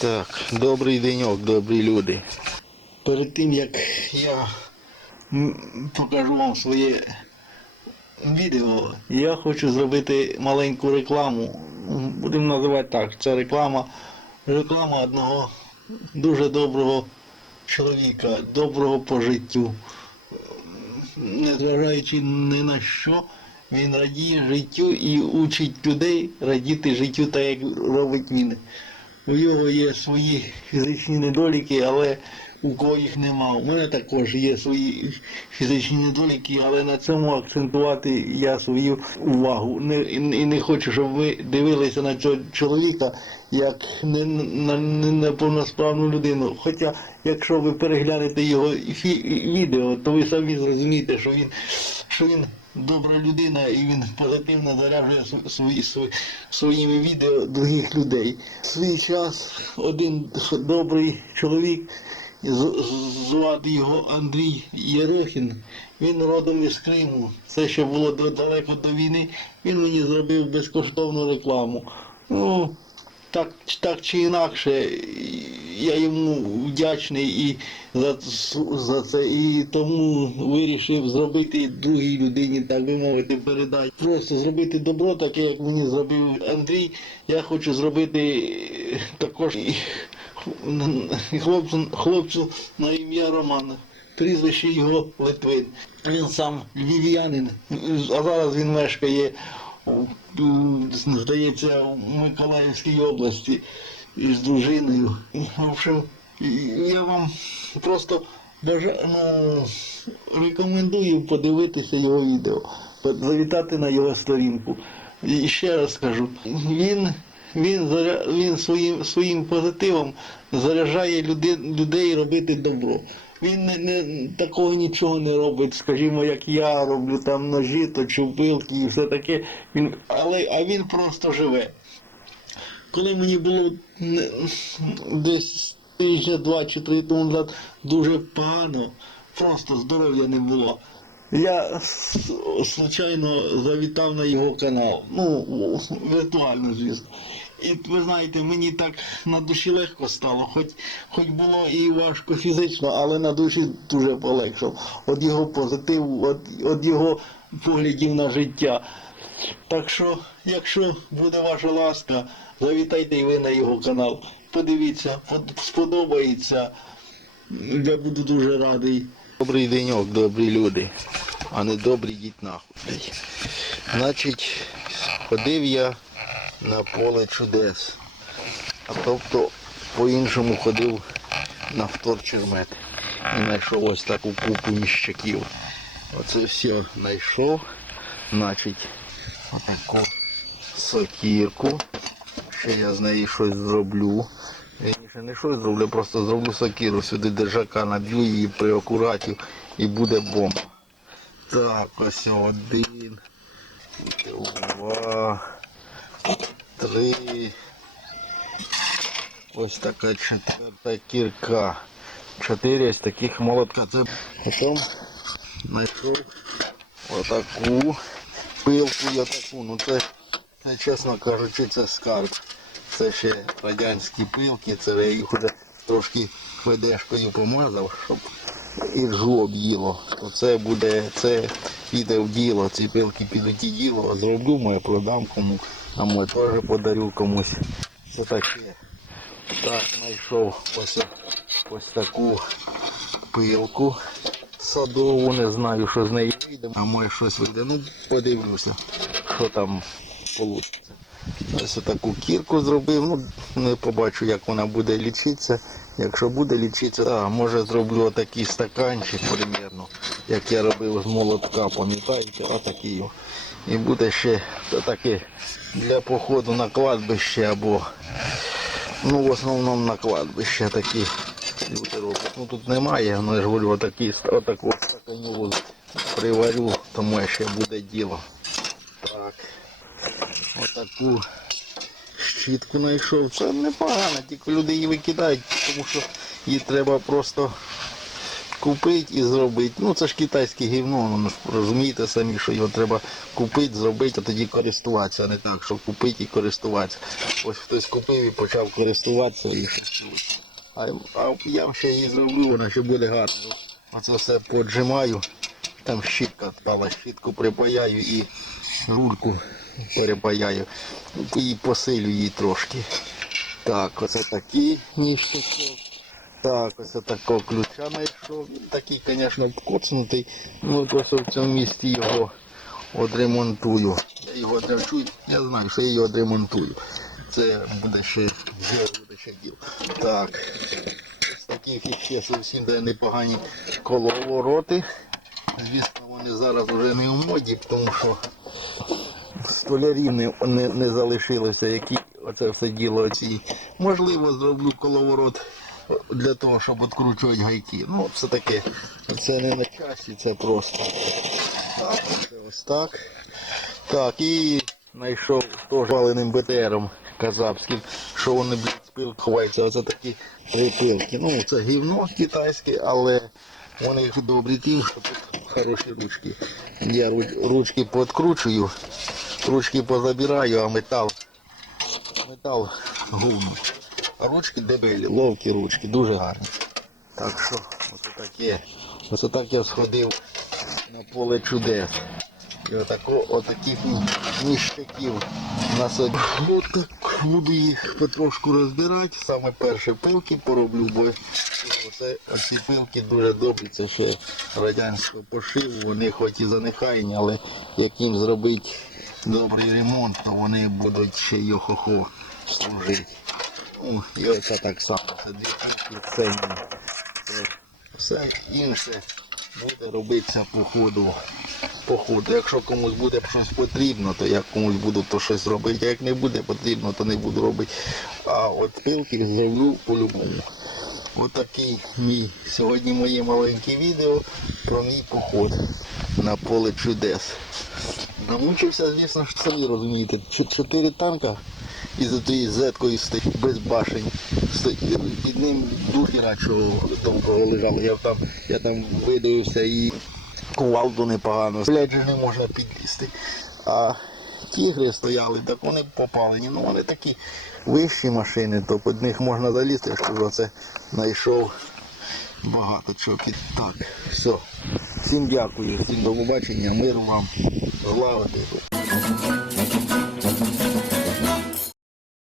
Так, добрий деньок, добрі люди. Перед тим як я покажу вам своє відео, я хочу зробити маленьку рекламу. Будемо називати так. Це реклама, реклама одного дуже доброго чоловіка, доброго по життю. Незважаючи ні на що, він радіє життю і учить людей радіти життю так, як робить він. У його є свої фізичні недоліки, але у кого їх нема. У мене також є свої фізичні недоліки, але на цьому акцентувати я свою увагу. Не, і, не хочу, щоб ви дивилися на цього чоловіка як не, на не- неповносправну людину. Хоча, якщо ви переглянете його фі- відео, то ви самі зрозумієте, що він, що він добра людина і він позитивно заряджує свої, свої, своїми відео других людей. Свій час один добрий чоловік, звати його Андрій Єрохін, він родом із Криму. Це ще було далеко до війни. Він мені зробив безкоштовну рекламу. Ну, так, так чи інакше, я йому вдячний і за, за це, і тому вирішив зробити другій людині, так би мовити, передати. Просто зробити добро, таке, як мені зробив Андрій. Я хочу зробити е, також хлопцю, хлопцю на ім'я Романа. Прізвище його Литвин. Він сам львів'янин, а зараз він мешкає здається, в Миколаївській області із дружиною. В общем, я вам просто бажа... ну, рекомендую подивитися його відео, завітати на його сторінку. І ще раз скажу, він, він, він своїм, своїм позитивом заряджає людей робити добро. Він не, не такого нічого не робить, скажімо, як я роблю там ножі, точу пилки і все таке. Він, але а він просто живе. Коли мені було не- десь тижня два чи три тому назад дуже погано, просто здоров'я не було. Я случайно завітав на його канал. Ну, віртуально, звісно. І ви знаєте, мені так на душі легко стало, хоч, хоч було і важко фізично, але на душі дуже полегшав. От його позитиву, от, от його поглядів на життя. Так що, якщо буде ваша ласка, завітайте і ви на його канал. Подивіться, сподобається. Я буду дуже радий. Добрий деньок, добрі люди, а не добрі йдіть нахуй. Значить, ходив я на поле чудес. А тобто по-іншому ходив на вторчермет. І знайшов ось таку купу міщаків. Оце все знайшов. Значить, отаку сокірку. Ще я з неї щось зроблю. Вірніше не щось зроблю, просто зроблю сокиру. Сюди держака наб'ю її при акураті і буде бомба. Так, ось один. Два. Три. Ось така четверта кірка. Чотири ось таких молотка. Це потім знайшов отаку пилку і отаку. Ну це, чесно кажучи, це скарб. Це ще радянські пилки, це я їх вже трошки ведешкою помазав, щоб і ржу об'їло. То це буде, це піде в діло, ці пилки підуть і діло, зроблю моє, продам кому, а мой теж подарю комусь. Це таке. Так, знайшов ось, ось таку пилку садову, не знаю, що з нею вийде, а може щось вийде. Ну, подивлюся, що там вийде. Ось таку кірку зробив, ну не побачу, як вона буде лічитися. Якщо буде лічитися, а, може зроблю отакий стаканчик примірно, як я робив з молотка, пам'ятаєте, отакий. І буде ще таке для походу на кладбище або Ну, в основному на кладбище такі люди роблять. Ну тут немає, ну я ж говорю, отакі, отаку стаканю приварю, тому ще буде діло. Так. Отаку щітку знайшов. Це непогано, тільки люди її викидають, тому що її треба просто купити і зробити. Ну це ж китайське гівно, ну розумієте самі, що його треба купити, зробити, а тоді користуватися, а не так, що купити і користуватися. Ось хтось купив і почав користуватися і щось. А, а я ще її зроблю, вона ще буде гарна. Оце все поджимаю. Там щітка впала, щітку припаяю і рульку перепаяю. І посилю її трошки. Так, оце такі ніж. Так, оце такого ключа знайшов. Він такий, звісно, коцнутий. Ну просто в цьому місці його одремонтую. Я його одремонтую, я знаю, що я його одремонтую. Це буде ще діло, буде ще діло. Так. З таких ще зовсім де непогані коловороти. Звісно, вони зараз вже не в моді, тому що столярів не, не, не залишилося, які оце все діло ці. Можливо, зроблю коловорот для того, щоб відкручувати гайки. Ну, все таке. Це не на часі, це просто. Так, це ось так. Так, і знайшов теж валеним БТРом казапським, що вони блядь, спил ховаються. Оце такі припилки. Ну, це гівно китайське, але вони добрі тим, що тут хороші ручки. Я ручки подкручую, ручки позабираю, а метал, метал говно. А ручки дебелі, ловкі ручки, дуже гарні. Так що, оце таке. Оце так я сходив на поле чудес. І отако, отаких ніштяків насадив. От так буду їх потрошку розбирати. Саме перші пилки пороблю, бо оце, оці пилки дуже добрі. Це ще радянського пошиву. Вони хоч і занехайні, але як їм зробити добрий ремонт, то вони будуть ще й хо служити. Ну, і оце так само. Це дві пилки, це все інше буде робитися по ходу. По ходу. Якщо комусь буде щось потрібно, то я комусь буду то щось робити. А як не буде потрібно, то не буду робити. А от пилки зроблю по-любому. Отакий мій сьогодні моє маленьке відео про мій поход на поле чудес. Намучився, звісно, ж самі розумієте, Чо- чотири танка і за тією зеткою стоїть без башень. Під ним духіра чого тонкого лежало. Я там, я там видивився і кувалду непогано. Блядь, же не можна підлізти. А тігри стояли, так вони попалені. Ну вони такі вищі машини, то під них можна залізти, ж кажу, це знайшов багато чого. Так, все. Всім дякую, всім до побачення, миру вам, around it.